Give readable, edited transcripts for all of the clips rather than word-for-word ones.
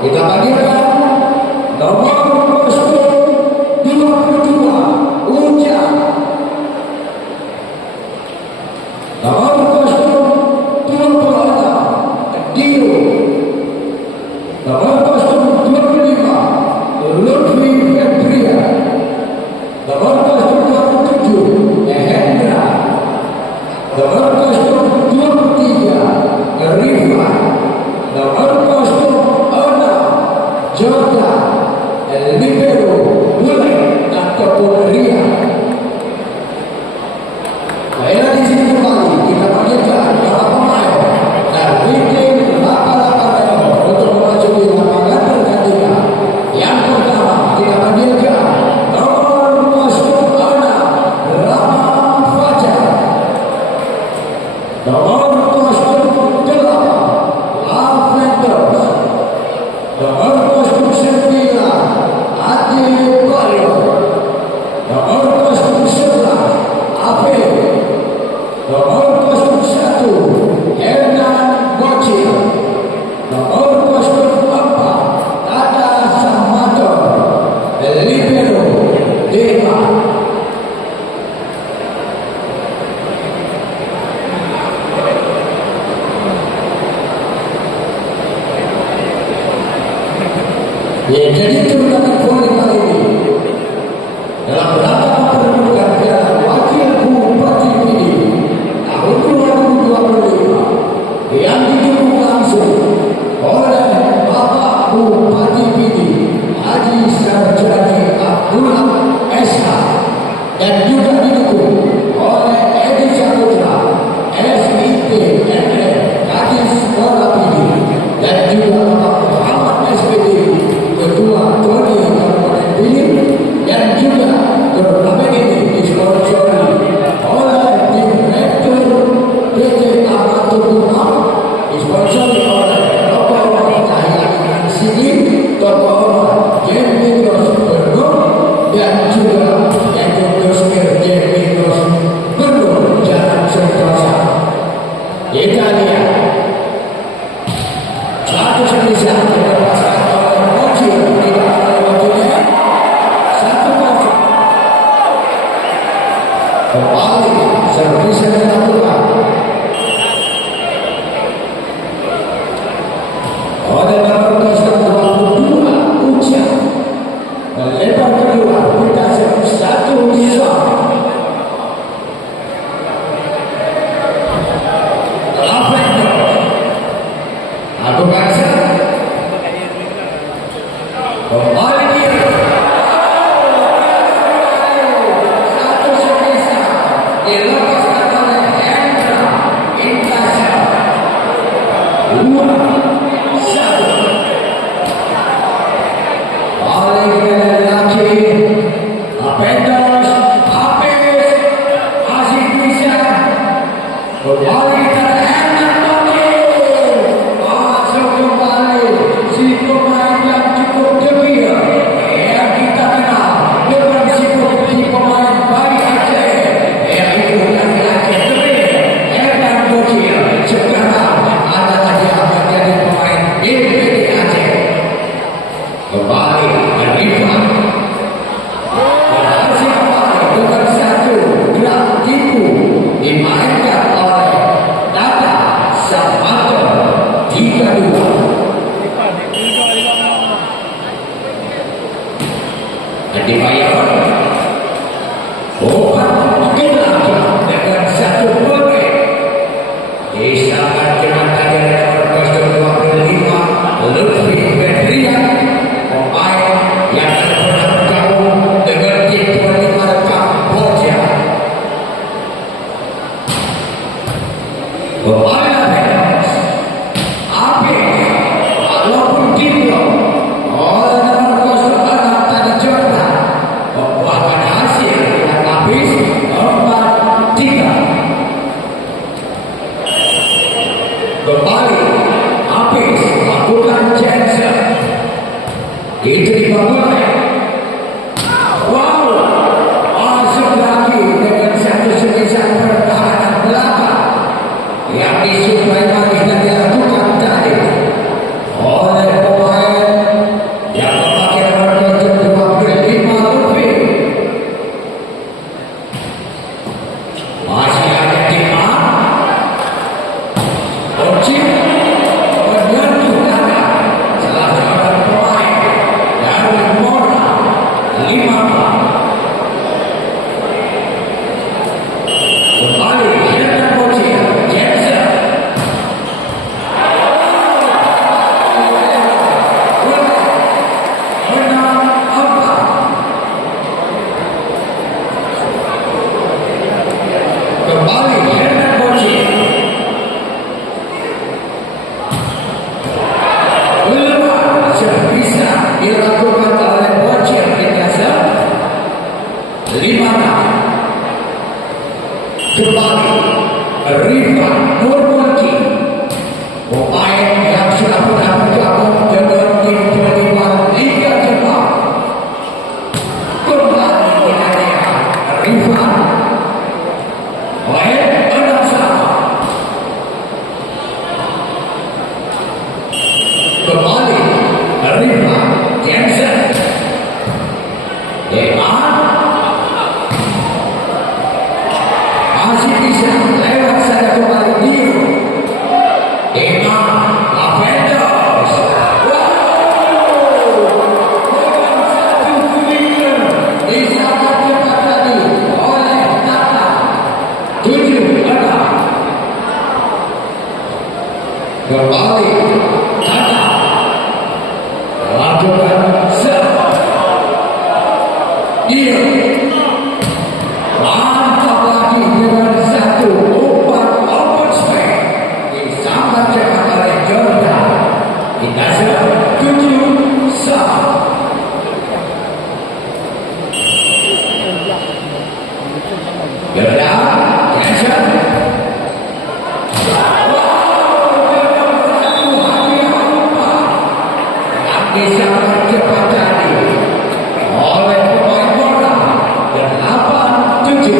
Kita bagikan nomor kostum 22 Ujang, nomor kostum 26 Dio, nomor kostum 25 Lutfi Febria, nomor kostum 27 Hendra, nomor kostum 23 Rifa, nomor kostum 6 Jordan Libero Bule ataupun Ria. Baiklah, di sini kembali kita panggilkan para pemain dari tim 88 untuk memasuki lapangan pertandingan. Yang pertama kita panggilkan nomor kostum 6 Rama Fajar, nomor kostum 8 Lavenders, nomor kostum 9 Adi Bayo, nomor kostum 11 Ape, nomor kostum 1 Hernan Bocil, nomor kostum 4 Tata Samator, Libero Deva. Ya, jadi turnamen voli kali ini dalam rangka memperebutkan piala Wakil Bupati Pidi tahun 2025 yang didukung langsung oleh Bapak Bupati Pidi Haji Sarjadi Abdullah SH, dan juga didukung oleh Edi Saputra SIP NM Kadis Sekolah Pidi, dan juga Bapak Muhammad SPD Ketua Tony Kabupaten Pidi, dan juga turnamen ini disponsori oleh tim Direktur PT Amatur Gumau, disponsori oleh Bapak Cahyadi Sigi, Bapak Jemingos Bernur, dan juga Jemingos Jemingos Bernur Jalan Sentosa. Kita lihat satu Indonesia dilepaskan oleh Bocil, tidak oleh wakilnya, 1-0. Kembali servis yang dilakukan oleh nomor kostum 22 Ujang, lebar kedua kita servis 1-0. Aku rasa kembali dia satu sebisa dilepaskan oleh Hendra Intasya 2-1. Balik dari laki Apendos Hafiz masih bisa kembali dari Hernan Bocil, masuk kembali si pemain yang cukup gembira yang kita kenal dengan si pemain baik Aceh, yaitu laki-laki gembira Hernan Bocil. Sekarang adalah dia menjadi pemain BPD Aceh. Kembali Rifan berhasil kembali dengan satu gerak tipu dimainkan oleh Tata Samator 3-2. Dibayar obat lagi dengan satu pemain disahkan dengan tadi nomor kostum 25 Lutfi Febria, pemain yang pernah bergabung dengan tim Polima Kamboja. Kembali Ape walaupun diblok oleh nomor kostum 6 tadi Jordan, kembali Rima Jensen Eman masih bisa lewat saja kembali Dio Eman Lavendos dengan satu flicker disambut cepat tadi oleh Tata 7-6 kembali Tata lakukan serve Dio mantap lagi dengan satu umpan open spek disambar cepat oleh Jordan Indasa 7-1 Jordan Jensen disambar cepat tadi oleh pemain bola 8-7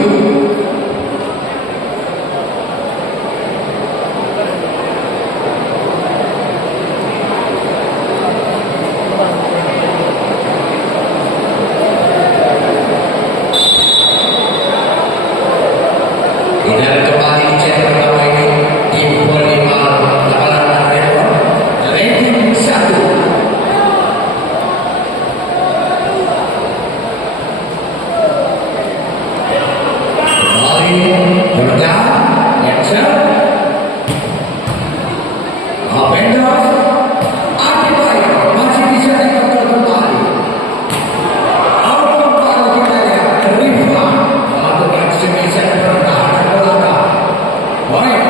tidak kembali di set pertama ini tim Polima Lapangan Redon ranking 1 Jordan Jensen Lavendos Adebayo masih bisa dikontrol kembali kembali kita lihat Rifan melakukan semisal bertahan ke belakang poin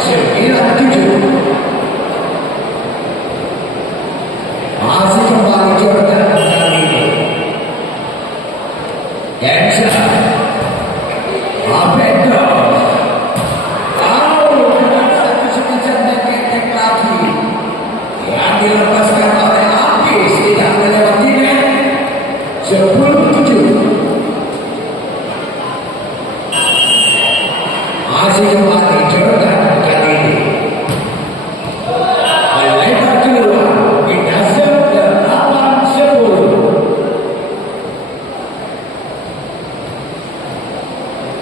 9-7 masih kembali Jordan kali ini Jensen Lavendos dengan satu sekitar tek lagi yang dilepaskan oleh Apis tidak melewati net 10-7 masih kembali Jordan kali ini melebar keluar Indasa 8-10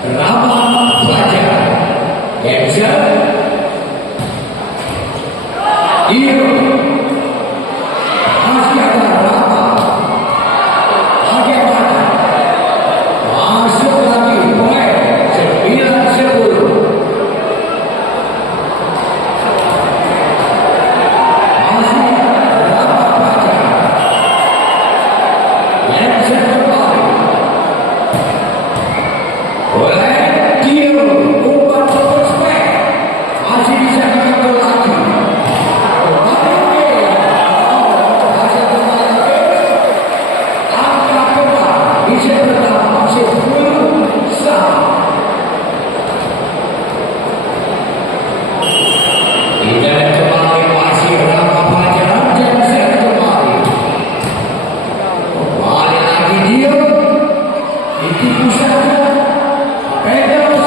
Rama Fajar Jensen Dio masih ada Rama bagaimana masuk lagi poin 9-10 masih Rama Fajar Jensen kembali oleh Dio umpan super spek masih bisa dikontrol lagi masih kembali angka kembali bisa pertama masih 10 sama tidak kembali masih Rama Fajar Jensen kembali lagi Dio ditipu saja Lavendos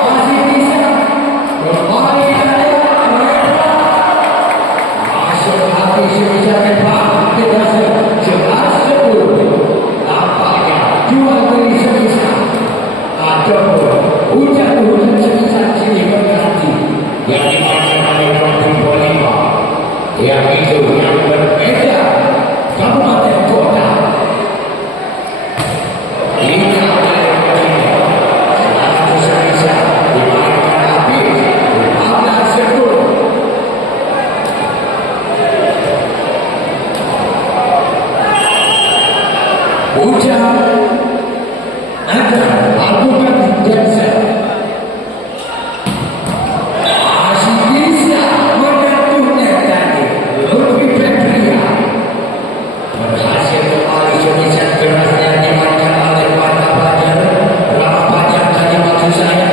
masih bisa kembali dari masuk hati sebisa tembak tidak 11-10 nampaknya jual beli sebisa ataupun hujan sebisa sini berganti yang dimainkan oleh Roti Polima yang itu yang berbeda kabupaten kota ini adalah satu sebisa dimainkan habis 15-10 hujan ada lakukan Jensen masih bisa menyentuhnya tadi Lutfi Febria berhasil kembali sebisa keras yang dimainkan oleh Rama Fajar Rama Fajar tadi maksud saya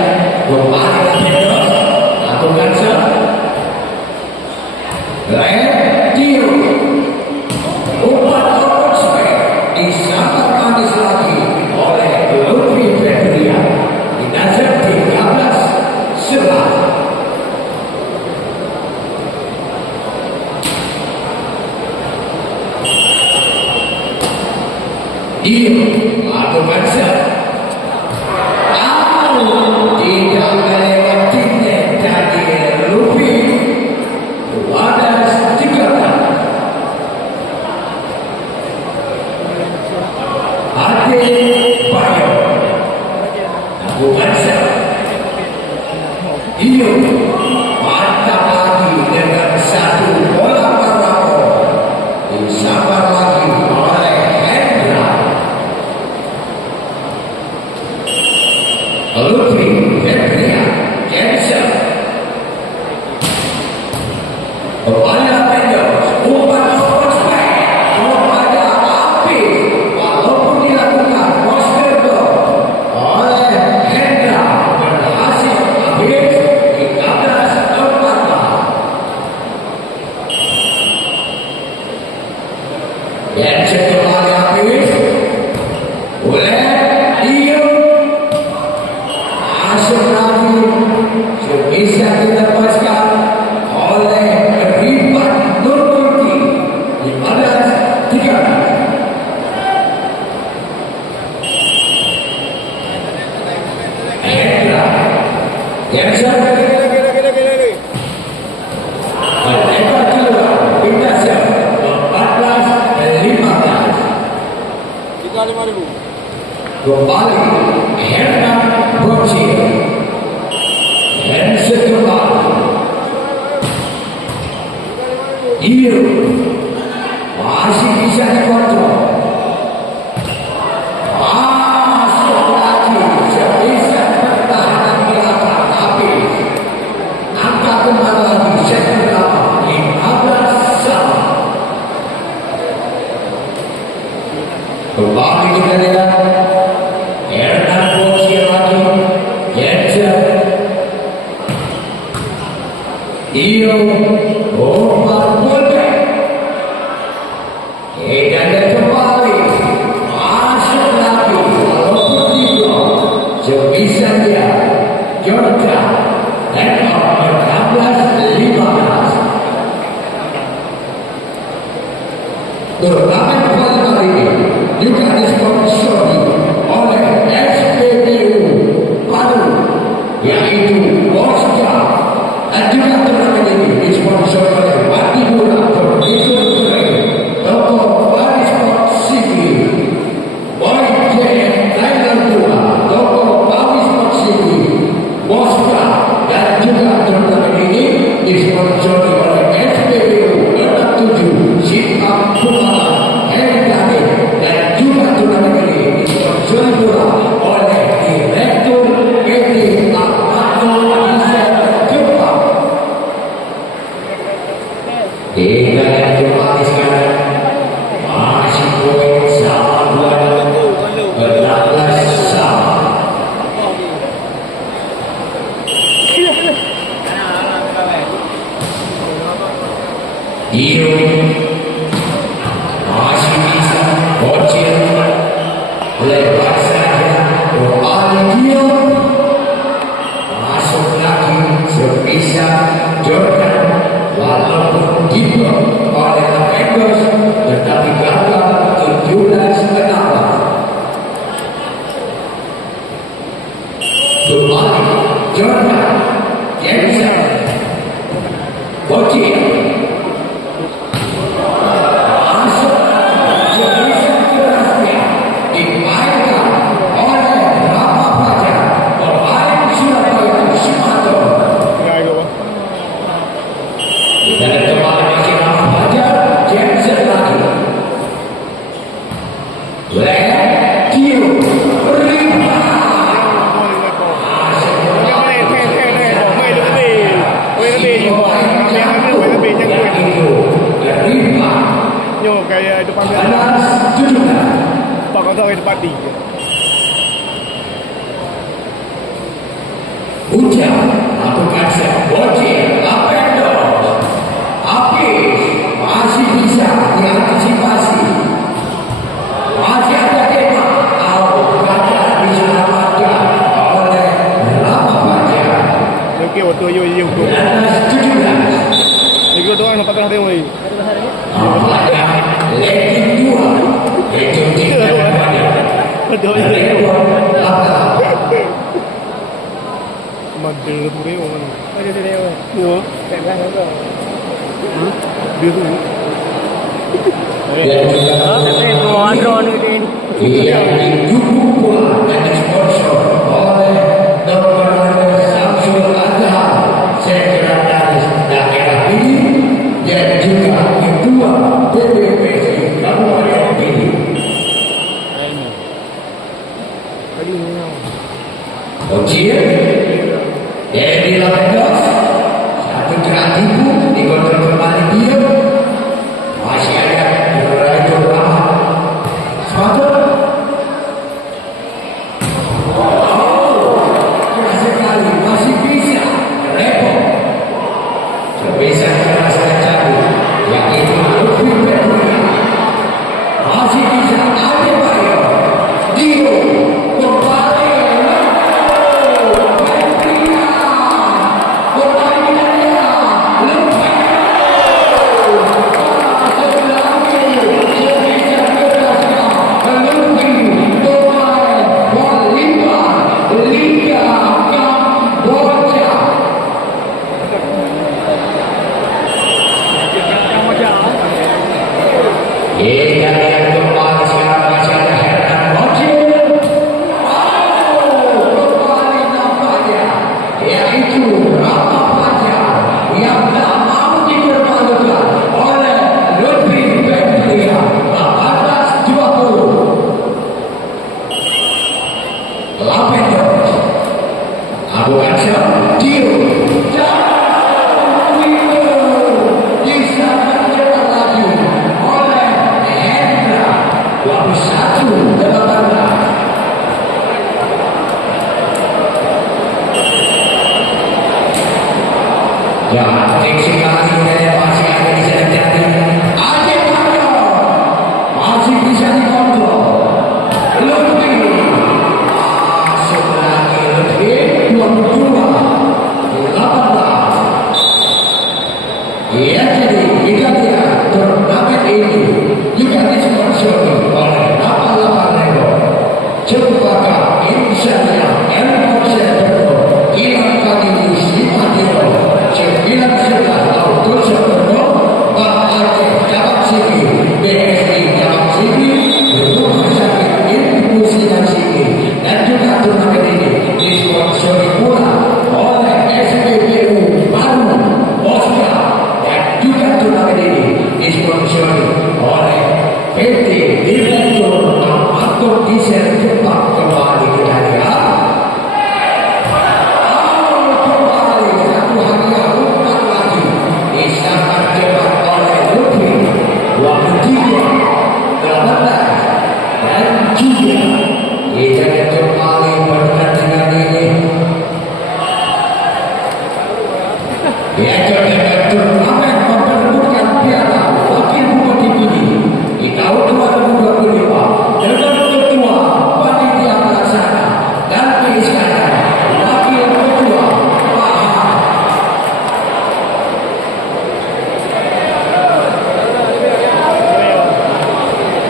kembali Lavendos lakukan serve Dio umpan open spek disambar manis lagi Iya, atau bangsa. Tidak melewatinya dari Lupi. Wadas 3. Ade Bayo. Aku bangsa. Iya, mantap lagi dengan satu bola Maroko. Disabar lagi oleh Hendra. Lutfi Hendria Jensen. Kepala Mendes umpan prospek kepada Api walaupun dilakukan Mosberdo oleh Hendra berhasil habis 13-14. Jensen kembali habis oleh Dio. Masuk lagi sebisa dilepaskan oleh Rifat Nurmurti 15-3. Hendra Jensen melebar keluar Bintasa 14-15. Kembali Hendra Bocil. Jensen kembali. Iyo masih bisa dikontrol. Masuk lagi sebisa pertahanan belakang tapi angka kembali lagi set pertama 15-sama. Kembali kita lihat Hernan Bocil lagi. Jensen. Iyo umpan pendek. Dan kembali masuk lagi walaupun diblok sebisa dia Jordan dan 16-15. Turnamen kembali kali ini juga disponsori oleh SPBU Palu yaitu Oscar dan juga turnamen ini disponsori oleh Madura Production Toko Sport City, Boy JM Thailand 2, Toko Sport City, Oscar dan juga turnamen ini disponsori oleh SPBU 67 Simpang Pumala Herdani dan juga turnamen ini disponsori pula oleh Direktur PT Akmato Isep Jepang. Kita yang kembali sekarang masih poin sama 16 sama. Dio masih bisa Bocil lebar saja kembali Dio masuk lagi sebisa Jordan walaupun diblok oleh Mendes tetapi gagal 17-16. Kembali Jordan Jensen Bocil masuk sebisa kerasnya dimainkan oleh Rama Fajar pemain Surabaya Simanto. Dan kembali masih Rama Fajar Jensen lagi. Dio Rima kayak depan dia. Tak kau tahu depan dia. Hujan lakukan set Bocil Lapendo. Apis masih bisa diantisipasi. Masih ada tema atau gagal diselamatkan oleh Rama Fajar. Okey, waktu yo. 17. Ikut doang nampak tengah tengok ni. Apakah ranking 2 itu tidak Aduh, Rekor Laka. Madel pure orang. Ada tu dia. Yo, Tak lah apa. biru. Dan juga Tapi bawa drone ni. yang didukung pula dan disponsor oleh Dr. Samsul Azhar, Sekretaris Daerah ini, dan juga Ketua PPPC Kabupaten ini. Tadi ni. Ujian dari Lapedos, satu kreatif dikontrol kembali dia, masih ada Raja Rahmat. Sepatu. Keras sekali, masih bisa repot. Sebisa keras kacau, yang itu Lutfi Petrina. Masih bisa ada Bayo. Dio kembali. Ya, triksi kali ini masih ada di sana jadi. Ajib Mario masih bisa dikontrol. Lutfi masuk lagi Lutfi 22 18. Iya, jadi kita lihat turnamen ini juga disponsori oleh 88 Nego, Cempaka, Insania, Airport Center, Ilang Kaki, Simatiro, 19 Auto Sono, Pak Aceh Cabang Sini, BSD Cabang Sini, Rumah Sakit Institusi dan Sini, dan juga turnamen ini disponsori pula oleh SPBU Baru, Oscar, dan juga turnamen ini disponsori oleh PT Direktur Amatur Diesel Jepang kembali ke Dalia. Kembali satu hadiah umat lagi disangat cepat oleh Lutfi 23 18 dan juga kita kembali pertandingan ini. Ya, kita turnamen memperebutkan piala wakil bupati ini di tahun 2025 dengan ketua panitia pelaksana dan Iskandar, wakil ketua Pak Ahmad.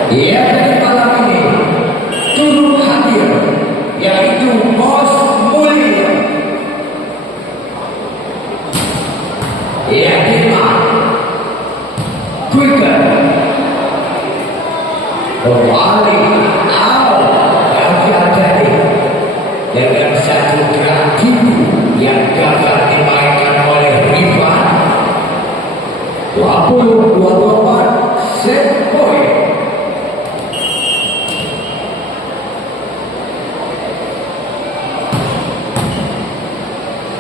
Dia dari malam ini turut hadir, yaitu Bos Mulia. Yang kelima, Quicker, kembali yang terjadi dengan satu kreatif yang gagal dimainkan oleh Rifan 20-24 set point.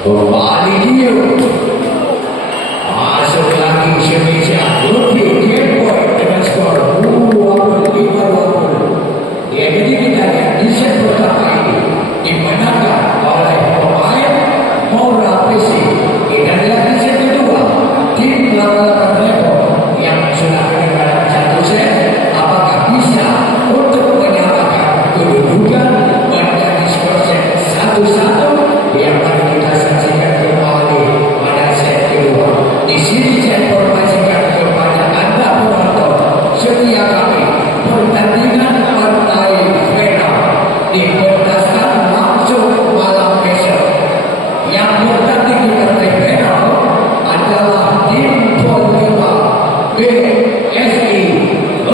Kembali dia masuk lagi Indonesia. Lutfi game point dengan skor 25-20. Dia jadi kita lihat di set pertama ini dimenangkan oleh pemain Maura Pesi. Kita lihat di set kedua tim 88 Nego yang sudah ketinggalan satu set, apakah bisa untuk menyamakan kedudukan menjadi skor set 1-1 yang tadi kita saksikan kembali pada set kedua. Di sini saya informasikan kepada Anda penonton, setiap